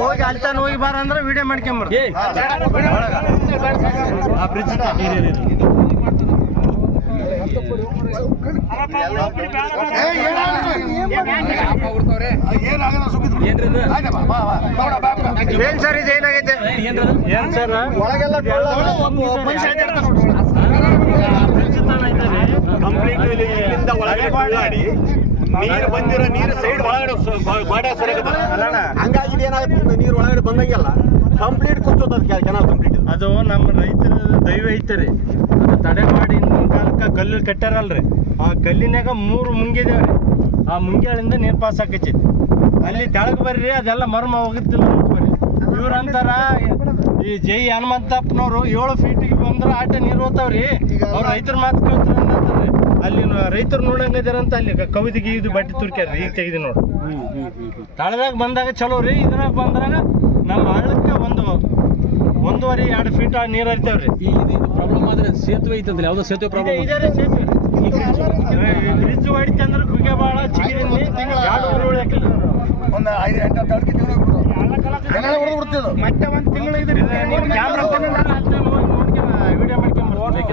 ಹೋಗಿ ಅಲ್ತಾನ ಹೋಗಿ ಬಾರ ಅಂದ್ರೆ ವಿಡಿಯೋ ಮಾಡ್ಕೊಂಬರ್ತೀವಿ. ಏನ್ ಸರ್ ಇದು ಏನಾಗೈತೆ? ಏನ್ ಸರ್ ಒಳಗೆಲ್ಲ ನೀರು ಬಂದಿರೋ ನೀರು ಸೈಡ್ ಒಳಗಡೆ ಗೋಡೆ ಹಂಗಾಗಿ ಏನಾಗುತ್ತೆ, ನೀರು ಒಳಗಡೆ ಬಂದಂಗೆಲ್ಲ ಕಂಪ್ಲೀಟ್ ಕುಸ್ತದ ಕೆನಾಲ್ ಕಂಪ್ಲೀಟ್. ಅದು ನಮ್ಮ ರೈತರ ದೈವ ಐತರಿ. ಅದು ತಡೆ ಮಾಡಿ ಕಾಲಕ್ಕೆ ಕಲ್ಲು ಕಟ್ಟಾರಲ್ರಿ, ಆ ಕಲ್ಲಿನಾಗ 3 ಮುಂಗಿದೇವ್ರಿ. ಆ ಮುಂಗ್ಯಾಳಿಂದ ನೀರು ಪಾಸ್ ಆಕೈತಿ. ಅಲ್ಲಿ ತೆಳಗ್ ಬರ್ರಿ, ಅದೆಲ್ಲ ಮರ್ಮ ಹೋಗುತ್ತಿಲ್ಲ ಬರ್ರಿ. ಇವ್ರಂತಾರ ಈ ಜೈ ಹನುಮಂತಪ್ಪನವರು 7 ಫೀಟಿಗೆ ಬಂದ್ರೆ ಆಟ ನೀರು ಹೋಗ್ತಾವ್ರಿ. ಅವ್ರು ರೈತರ ಮಾತು ಕೇಳ್ತಾರೆ ಅಂತಾರೆ. ಅಲ್ಲಿ ರೈತರು ನೋಡಂಗದಾರಂತ ಅಲ್ಲಿ ಕವಿದಿಗೆ ಇದು ಬಟ್ಟೆ ತುರ್ಕ್ಯಾರ್ರಿ. ಈಗ ತೆಗೆದು ನೋಡಿ, ತಳದಾಗ ಬಂದಾಗ ಚಲೋ ರೀ. ಇದ್ರಾಗ ಬಂದಾಗ ನಮ್ಮ ಹಳ್ಳಕ್ಕೆ 1.5-2 ಫೀಟ್ ನೀರು ಹರಿತೇವ್ರಿ. ಇದು ಪ್ರಾಬ್ಲಮ್ ಆದ್ರೆ ಸೇತುವೆ ಐತಂದ್ರೆ ಯಾವುದೋ ಸೇತುವೆ ಪ್ರಾಬ್ಲಮ್ ಇದೆ. ಸೇತುವೆ ಬ್ರಿಡ್ಜ್ ಹೊಡಿತೆ ಅಂದ್ರೆ ಕುಗೆ ಭಾಳ ಚಿಗಿರಿಂದ 2 ಊರು ಹಾಕಿಲ್ಲ. ಒಂದು 5-8 ಮತ್ತೆ 1 ತಿಂಗಳು ಇದೆ. Camera video ಮಾಡ್ಕೊಂಡ್ಬರ್ತೀವಿ.